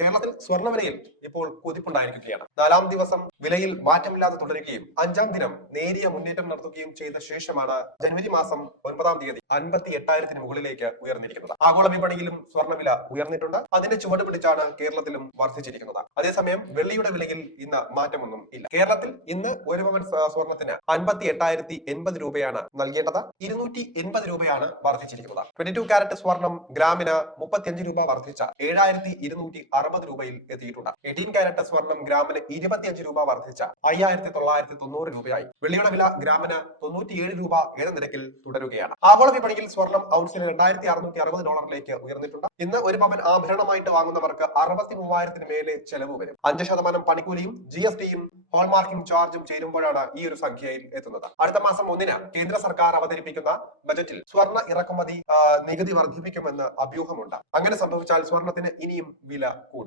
കേരളത്തിൽ സ്വർണവിലയിൽ ഇപ്പോൾ കുതിപ്പുണ്ടായിരിക്കുകയാണ്. നാലാം ദിവസം വിലയിൽ മാറ്റമില്ലാതെ തുടരുകയും അഞ്ചാം ദിനം നേരിയ മുന്നേറ്റം നടത്തുകയും ചെയ്ത ശേഷമാണ് ജനുവരി മാസം ഒൻപതാം തീയതി അൻപത്തി എട്ടായിരത്തിന് മുകളിലേക്ക് ഉയർന്നിരിക്കുന്നത്. ആഗോള വിപണിയിലും സ്വർണവില ഉയർന്നിട്ടുണ്ട്. അതിന്റെ ചുവട് പിടിച്ചാണ് കേരളത്തിലും വർദ്ധിച്ചിരിക്കുന്നത്. അതേസമയം വെള്ളിയുടെ വിലയിൽ ഇന്ന് മാറ്റമൊന്നും ഇല്ല. കേരളത്തിൽ ഇന്ന് ഒരു പവൻ സ്വർണത്തിന് അൻപത്തി എട്ടായിരത്തി എൺപത് രൂപയാണ് നൽകേണ്ടത്. ഇരുന്നൂറ്റി എൺപത് രൂപയാണ് വർദ്ധിച്ചിരിക്കുന്നത്. ട്വന്റി ടു കാരറ്റ് സ്വർണം ഗ്രാമിന് മുപ്പത്തിയഞ്ച് രൂപ വർദ്ധിച്ച ഏഴായിരത്തി ഇരുന്നൂറ്റി അറുപത് രൂപയിൽ എത്തിയിട്ടുണ്ട്. എയ്റ്റീൻ കാരറ്റ് സ്വർണം ഗ്രാമിന് ഇരുപത്തിയഞ്ച് രൂപ വർദ്ധിച്ച അയ്യായിരത്തി തൊള്ളായിരത്തി തൊണ്ണൂറ് രൂപയായി. വെള്ളിയുടെ വില ഗ്രാമിന് തൊണ്ണൂറ്റിയേഴ് രൂപ എന്ന നിരക്കിൽ തുടരുകയാണ്. ആഗോള വിപണിയിൽ സ്വർണം ഔൺസിന് രണ്ടായിരത്തി അറുന്നൂറ്റി അറുപത് ഡോളറിലേക്ക് ഉയർന്നിട്ടുണ്ട്. ഇന്ന് ഒരു പവൻ ആഭരണമായിട്ട് വാങ്ങുന്നവർക്ക് അറുപത്തി മൂവായിരത്തിന് മേലെ ചെലവ് വരും. അഞ്ച് ശതമാനം പണിക്കൂലിയും ജി എസ് ടിയും ഹോൾമാർക്കിംഗ് ചാർജും ചേരുമ്പോഴാണ് ഈ ഒരു സംഖ്യയിൽ എത്തുന്നത്. അടുത്ത മാസം ഒന്നിന് കേന്ദ്ര സർക്കാർ അവതരിപ്പിക്കുന്ന ബജറ്റിൽ സ്വർണ ഇറക്കുമതി നികുതി വർദ്ധിപ്പിക്കുമെന്ന് അഭ്യൂഹമുണ്ട്. അങ്ങനെ സംഭവിച്ചാൽ സ്വർണത്തിന് ഇനിയും വില കൂടും.